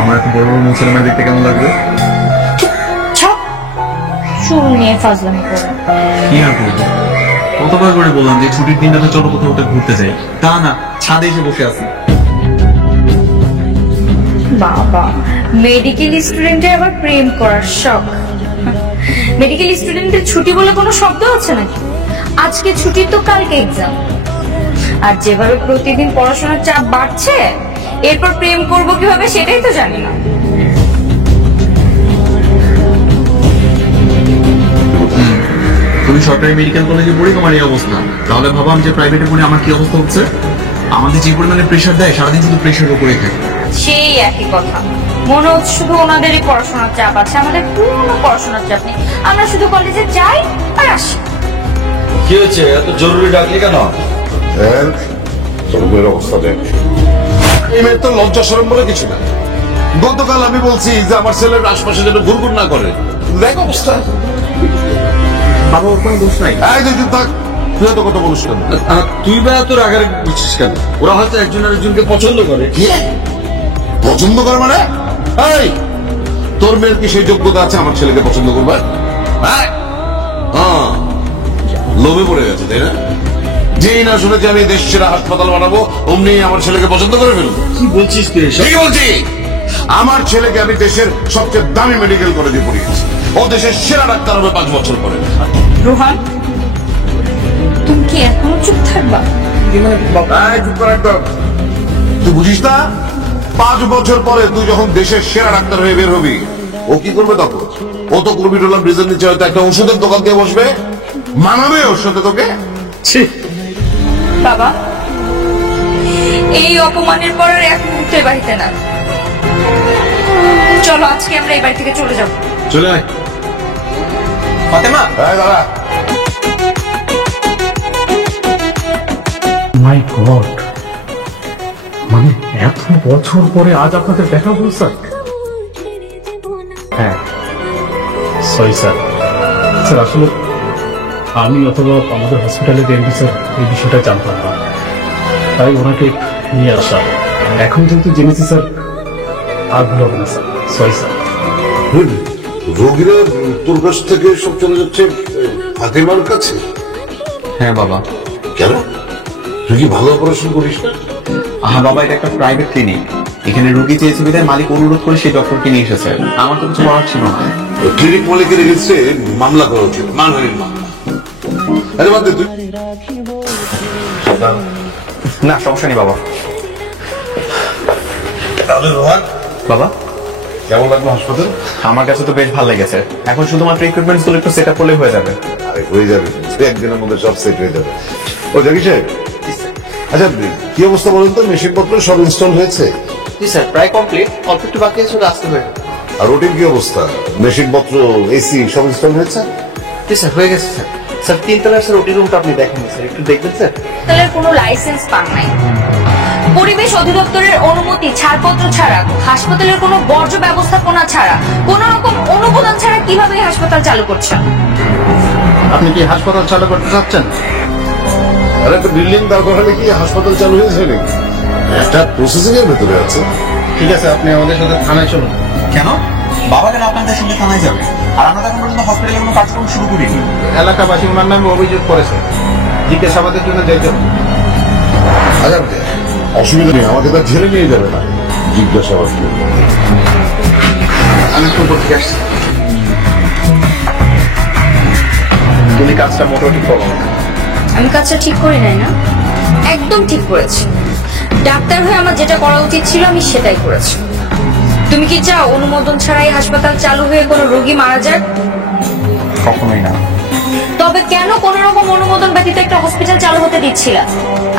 আমার এত বড় বড় ছেলে মেয়ে দেখতে কেমন লাগবে? চুল নিয়ে ফাজলামি করে কি আর করবো? কতবার করে বললাম যে ছুটির দিনটাতে চলো কোথাও ঘুরতে যাই, তা না, ছাদে এসে বসে আছি। বাবা, মেডিকেল স্টুডেন্টের আবার প্রেম করার শখ। মেডিকেল স্টুডেন্টের ছুটি বলে কোনো শব্দ আছে নাকি? আজকে ছুটি তো কালকে এক্সাম। আর যেভাবে প্রতিদিন পড়াশোনার চাপ বাড়ছে, এরপর প্রেম করব কিভাবে সেটাই তো জানি না। তুমি সরকারি মেডিকেল কলেজে পড়ি তোমার এই অবস্থা, তাহলে ভাবাম যে প্রাইভেটে পড়ে আমার কি অবস্থা হচ্ছে। আমাদের যে পরিমাণে প্রেশার দেয়, সারাদিন শুধু প্রেশার উপরেই থাকে। সেই একই কথা, মনে হচ্ছে শুধু ওনাদেরই পড়াশোনার চাপ আছে, আমাদের কোনো পড়াশোনার চাপ নেই। আমরা শুধু কলেজে যাই আর আসি। কি হয়েছে, এত জরুরি ডাকলি কেন? অবস্থা দেখ, এই মেয়ের তো লজ্জা শরম বলে কিছু না। গতকাল আমি বলছি যে আমার ছেলের আশপাশে যেন ঘুরঘুর না করে, দেখ অবস্থা। বাবা, ওর কোনো দোষ নাই। থাক, তুই এত কথা বলিস কেন? তুই বা এত রাগারে বুঝছিস কেন? ওরা হয়তো একজন আরেকজনকে পছন্দ করে। পছন্দ করে মানে? এই, তোর মেয়ের কি সেই যোগ্যতা আছে আমার ছেলেকে পছন্দ করবে? লোভে পড়ে গেছে, তাই না? যেই না শুনেছি আমি দেশ সেরা হাসপাতাল বানাবো, অমনি আমার ছেলেকে পছন্দ করে ফেলবো। কি বলছিস তুই? কি বলছি? আমার ছেলেকে আমি দেশের সবচেয়ে দামি মেডিকেল কলেজে পড়িয়েছি। ও দেশের সেরা ডাক্তার হবে 5 বছর পরে। রোহান, তুমি কি এখনো চুপ থাকবা? তুই বুঝিস না, 5 বছর পরে তুই যখন দেশের সেরা ডাক্তার হয়ে বের হবি, ও কি করবে তখন? ও তো কোভিডোলাম ব্রিজের নিচে হয়তো একটা ওষুধের দোকান দিয়ে বসবে, মানাবে ওর সাথে তোকে। বাবা, এই অপমানের পর আর এক মুহূর্তে বাড়িতে না। চলো আজকে আমরা এই বাড়ি থেকে চলে যাব। চলে আয় ফাতেমা। দাঁড়া, মাই গড, মানে এত বছর পরে আজ আপনাদের দেখা হল স্যার? হ্যাঁ, সরি স্যার। স্যার আসলে আমি অথবা আমাদের হসপিটালের এমডি স্যার এই বিষয়টা জানতাম না, তাই ওনাকে নিয়ে আসা। এখন যেহেতু জেনেছি স্যার, আর ভুল হবে না স্যার। Sorry sir. রোগীরা তোর কাছ থেকে সব চলে যাচ্ছে ফাতেমার কাছে? হ্যাঁ বাবা। কেন, তুই কি ভালো অপারেশন করিস না? বাবা, এটা একটা প্রাইভেট ক্লিনিক, এখানে রোগী চেয়েছে বিধায় মালিক অনুরোধ করে সেই ডক্টরকে নিয়ে এসেছে। আমার তো কিছু করার ছিল না। ক্লিনিক মালিকের এগেন্সে মামলা করা উচিত, মানহানির মামলা। আরে বাদ দে তুই। না, সমস্যা নেই বাবা। তাহলে রোহান, বাবা, কেমন লাগলো হাসপাতাল? আমার কাছে তো বেশ ভালো লেগেছে। এখন শুধুমাত্র ইকুইপমেন্টস গুলো একটু সেট আপ করলে হয়ে যাবে। আরে হয়ে যাবে, একদিনের মধ্যে সব সেট হয়ে যাবে। ও জাকির সাহেব, আচ্ছা কি অবস্থা বলুন তো, মেশিন পত্র সব ইনস্টল হয়েছে? জি স্যার, প্রায় কমপ্লিট, অল্প একটু বাকি আছে, ওটা আসতে হয়ে। আর রুটিন কি অবস্থা, মেশিন পত্র এসি সব ইনস্টল হয়েছে? জি স্যার, হয়ে গেছে স্যার। স্যার 3 তলার স্যার ওটি রুমটা আপনি দেখেন স্যার, একটু দেখবেন স্যার। তাহলে কোনো লাইসেন্স পান নাই, পরিবেশ অধিদপ্তরের অনুমতি ছাড়পত্র ছাড়া, হাসপাতালের কোনো বর্জ্য ব্যবস্থাপনা ছাড়া, কোন রকম অনুমোদন ছাড়া কিভাবে এই হাসপাতাল চালু করছেন? আপনি কি হাসপাতাল চালু করতে চাচ্ছেন? আর একটা বিল্ডিং দাঁড় করালে কি হাসপাতাল চালু হয়েছে নাকি? একটা প্রসেসিং এর ভেতরে আছে। ঠিক আছে, আপনি আমাদের সাথে থানায় চলুন। কেন? বাবা কেন আপনাদের সঙ্গে থানায় যাবে? আর আমরা এখন পর্যন্ত হসপিটালে কোনো কাজকর্ম শুরু করিনি। এলাকাবাসী ওনার নামে অভিযোগ করেছে, জিজ্ঞাসাবাদের জন্য যাইতে হবে। আচ্ছা, অসুবিধা নেই, আমাকে তার ঝেলে নিয়ে যাবে না, জিজ্ঞাসাবাদ করবে। আমি উপর থেকে আসছি। তুমি কাজটা মোটামুটি করো না। আমি কাজটা ঠিক করি নাই না? একদম ঠিক করেছি। ডাক্তার হয়ে আমার যেটা করা উচিত ছিল আমি সেটাই করেছি। তুমি কি চাও অনুমোদন ছাড়াই হাসপাতাল চালু হয়ে কোনো রোগী মারা যাক? কখনোই না। তবে কেন কোন রকম অনুমোদন ব্যতীত একটা হসপিটাল চালু হতে দিচ্ছিলা?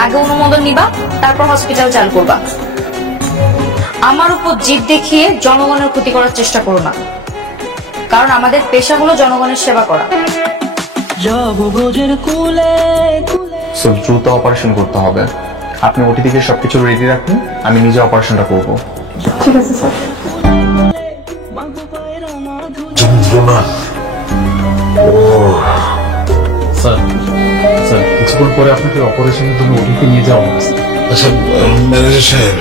আগে অনুমোদন নিবা, তারপর হসপিটাল চালু করবা। আমার উপর জিদ দেখিয়ে জনগণের ক্ষতি করার চেষ্টা করো না, কারণ আমাদের পেশা হলো জনগণের সেবা করা। সো দ্রুত অপারেশন করতে হবে। আপনি ওটি থেকে সবকিছু রেডি রাখুন, আমি নিজে অপারেশনটা করবো। ঠিক আছে স্যার। যন্ত্রণা। স্যার, স্যার কিছুক্ষণ পরে আপনাকে অপারেশনের জন্য ওটিতে নিয়ে যাওয়া হবে। আচ্ছা ম্যানেজার সাহেব,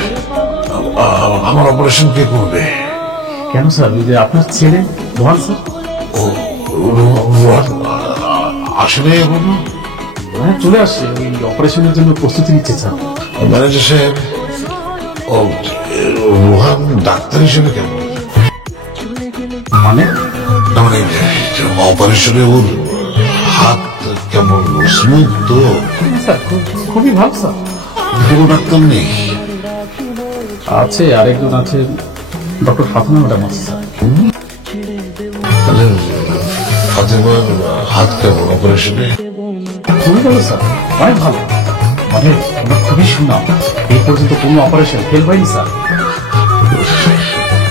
আমার অপারেশন কে করবে? কেন স্যার, ওই যে আপনার ছেলে রোহান স্যার। ও রোহান আসলে এখনো? হ্যাঁ, চলে আসছে, ওই অপারেশনের জন্য প্রস্তুতি নিচ্ছে স্যার। ম্যানেজার সাহেব, ও রোহান ডাক্তার হিসেবে কেমন? মানে মানে অপারেশনে ওর হাত কেমন, স্মুথ তো? স্যার খুবই ভালো স্যার। কোনো ডাক্তার নেই? আছে, আরেকজন আছে, ডক্টর ফাতেমা ম্যাডাম আছে স্যার। তাহলে ফাতেমার হাত কেমন অপারেশনে? খুবই ভালো স্যার, অনেক ভালো, মানে আমার খুবই সুনাম। এই পর্যন্ত কোনো অপারেশন ফেল হয়নি স্যার।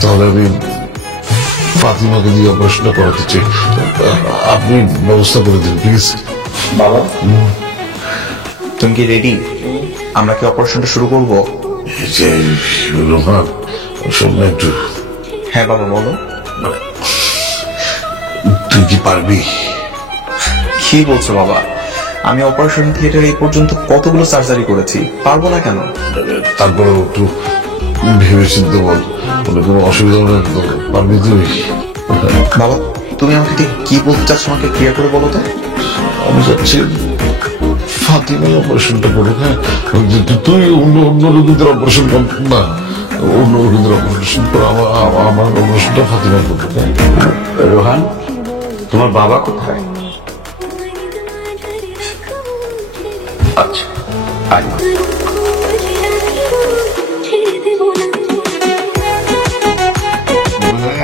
তাহলে আমি ফাতিমাকে দিয়ে অপারেশনটা করাতে চাই, আপনি ব্যবস্থা করে দিন প্লিজ। বাবা তুমি কি রেডি? আমরা কি অপারেশনটা শুরু করব? যে রোহান, শোন না একটু, হ্যাঁ বাবা বলো। তুই কি পারবি? কি বলছো বাবা? আমি অপারেশন থিয়েটারে এই পর্যন্ত কতগুলো সার্জারি করেছি, পারবো না কেন? তারপরেও একটু ভেবে চিন্তে বল, বলে কোনো অসুবিধা হলে তো পারবি তুই? বাবা তুমি আমাকে ঠিক কি বলতে চাচ্ছ, আমাকে ক্লিয়ার করে বলো তো। আমি চাচ্ছি ফাতিমাই অপারেশনটা করুক। হ্যাঁ, তুই অন্য রোগীদের অপারেশন কর না, অন্য রোগীদের অপারেশন কর, আমার অপারেশনটা ফাতিমা করুক। রোহান, তোমার বাবা কোথায়? আচ্ছা আয়।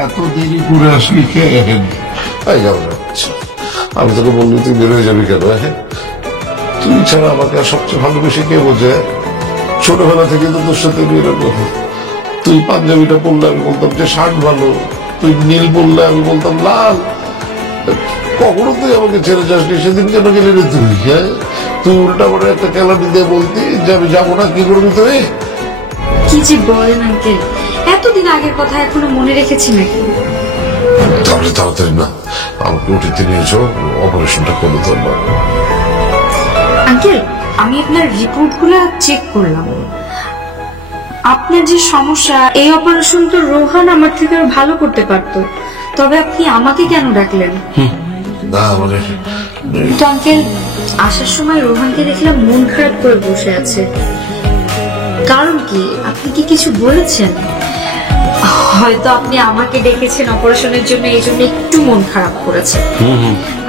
এত দেরি করে আসলি কেন? যাবো না, আমি তোকে বললি তুই বের হয়ে যাবি কেন? হ্যাঁ, তুই ছাড়া আমাকে আর সবচেয়ে ভালোবেসে কে বোঝে? ছোটবেলা থেকে তো তোর সাথে এরকম, তুই পাঞ্জাবিটা পরলে আমি বলতাম যে শার্ট ভালো, তুই নীল পরলে আমি বলতাম লাল। কখনো তুই আমাকে ছেড়ে যাসনি, সেদিন কেন গেলি রে তুই? হ্যাঁ, তুই উল্টা করে একটা ক্যালারি দিয়ে বলতি যে আমি যাবো না, কি করবি তুই? কি যে বলেন আঙ্কেল, এতদিন আগের কথা এখনো মনে রেখেছি নাকি? তাহলে তাড়াতাড়ি না আমাকে ওটিতে নিয়েছো, অপারেশনটা করে তোর বাবা। আঙ্কেল আমি আপনার রিপোর্টগুলো চেক করলাম, আপনার যে সমস্যা, এই অপারেশন তো রোহান আমার থেকে আরো ভালো করতে পারতো, তবে আপনি আমাকে কেন ডাকলেন? না মানে তো আঙ্কেল আসার সময় রোহানকে দেখলাম মন খারাপ করে বসে আছে, কারণ কি? আপনি কি কিছু বলেছেন? হয়তো আপনি আমাকে ডেকেছেন অপারেশনের জন্য, এই জন্য একটু মন খারাপ করেছেন।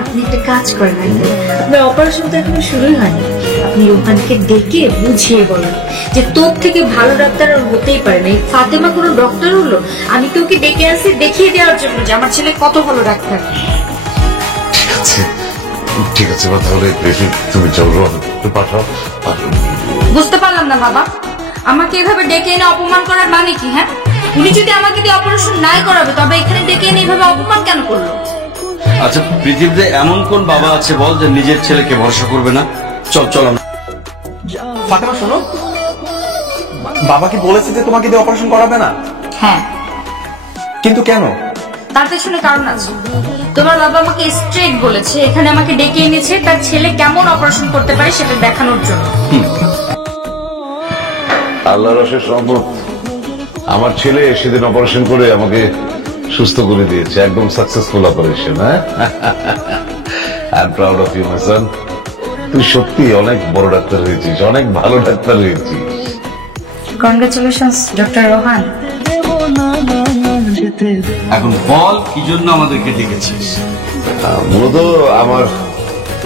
আপনি একটা কাজ করেন আঙ্কেল, আপনার অপারেশন তো এখনো শুরুই হয়নি, আপনি রোহানকে ডেকে বুঝিয়ে বলেন যে তোর থেকে ভালো ডাক্তার আর হতেই পারে না। এই ফাতেমা কোনো ডক্টর হলো? আমি তো ওকে ডেকে আসি দেখিয়ে দেওয়ার জন্য যে আমার ছেলে কত ভালো ডাক্তার। ঠিক আছে বা তাহলে তুমি চলো, পাঠাও। বুঝতে পারলাম না বাবা, আমাকে এভাবে ডেকে এনে অপমান করার মানে কি? হ্যাঁ, উনি যদি আমাকে দিয়ে অপারেশন নাই করাবে, তবে এখানে ডেকে এনে এভাবে অপমান কেন করলো? আচ্ছা, পৃথিবীতে এমন কোন বাবা আছে বল যে নিজের ছেলেকে ভরসা করবে না? চল চল আমরা। ফাতেমা শোনো, বাবা কি বলেছে যে তোমাকে দিয়ে অপারেশন করাবে না? হ্যাঁ, কিন্তু কেন? তার পেছনে কারণ আছে। তোমার বাবা আমাকে স্ট্রেট বলেছে এখানে আমাকে ডেকে এনেছে তার ছেলে কেমন অপারেশন করতে পারে সেটা দেখানোর জন্য। আল্লাহর অশেষ রহমত, আমার ছেলে সেদিন অপারেশন করে আমাকে সুস্থ করে দিয়েছে, একদম সাকসেসফুল অপারেশন। হ্যাঁ, I am proud of you my son. তুই সত্যি অনেক বড় ডাক্তার হয়েছিস, অনেক ভালো ডাক্তার হয়েছিস। Congratulations doctor Rohan. এখন বল কি জন্য আমাদেরকে ডেকেছিস? মূলত আমার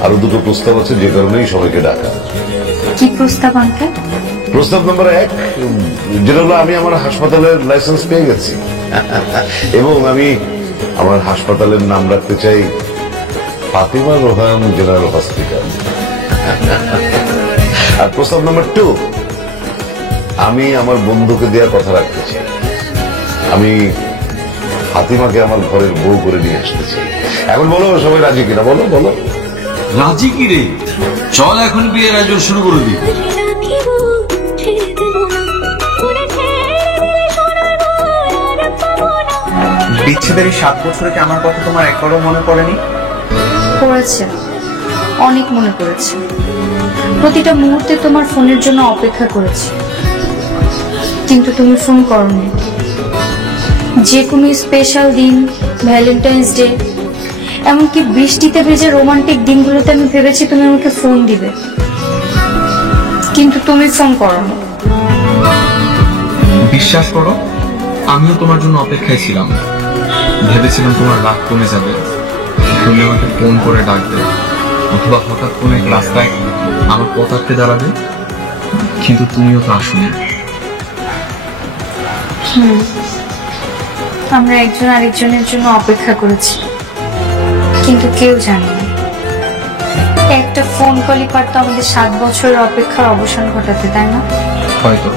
আরো দুটো প্রস্তাব আছে, যে কারণেই সবাইকে ডাকা। কি প্রস্তাব আঙ্কেল? প্রস্তাব নম্বর 1, যেটা হলো আমি আমার হাসপাতালের লাইসেন্স পেয়ে গেছি এবং আমি আমার হাসপাতালের নাম রাখতে চাই ফাতিমা রোহান জেনারেল হসপিটাল। আর প্রস্তাব নম্বর 2, আমি আমার বন্ধুকে দেওয়ার কথা রাখতে চাই, আমি ফাতিমাকে আমার ঘরের বউ করে নিয়ে আসতে চাই। এখন বলো সবাই রাজি কিনা, বলো বলো। রাজি কি রে? চল এখন বিয়ের আয়োজন শুরু করে দিই। বিচ্ছেদের এই 7 বছরে কি আমার কথা তোমার একবারও মনে পড়েনি? পড়েছে, অনেক মনে পড়েছে। প্রতিটা মুহূর্তে তোমার ফোনের জন্য অপেক্ষা করেছি। কিন্তু তুমি ফোন করোনি। যে কোনো স্পেশাল দিন, ভ্যালেন্টাইন্স ডে, এমনকি বৃষ্টিতে ভেজে রোমান্টিক দিনগুলোতে আমি ভেবেছি তুমি আমাকে ফোন দিবে, কিন্তু তুমি ফোন করোনি। বিশ্বাস করো, আমিও তোমার জন্য অপেক্ষায় ছিলাম। ভেবেছিলাম তোমার রাগ কমে যাবে, তুমি আমাকে ফোন করে ডাকবে, অথবা হঠাৎ কোনো এক রাস্তায় আমার পথ আটকে দাঁড়াবে, কিন্তু তুমিও তো আসোনি। আমরা একজন আরেকজনের জন্য অপেক্ষা করেছি, কিন্তু কেউ জানে না একটা ফোন কলই পারতো আমাদের 7 বছরের অপেক্ষার অবসান ঘটাতে, তাই না? হয়তো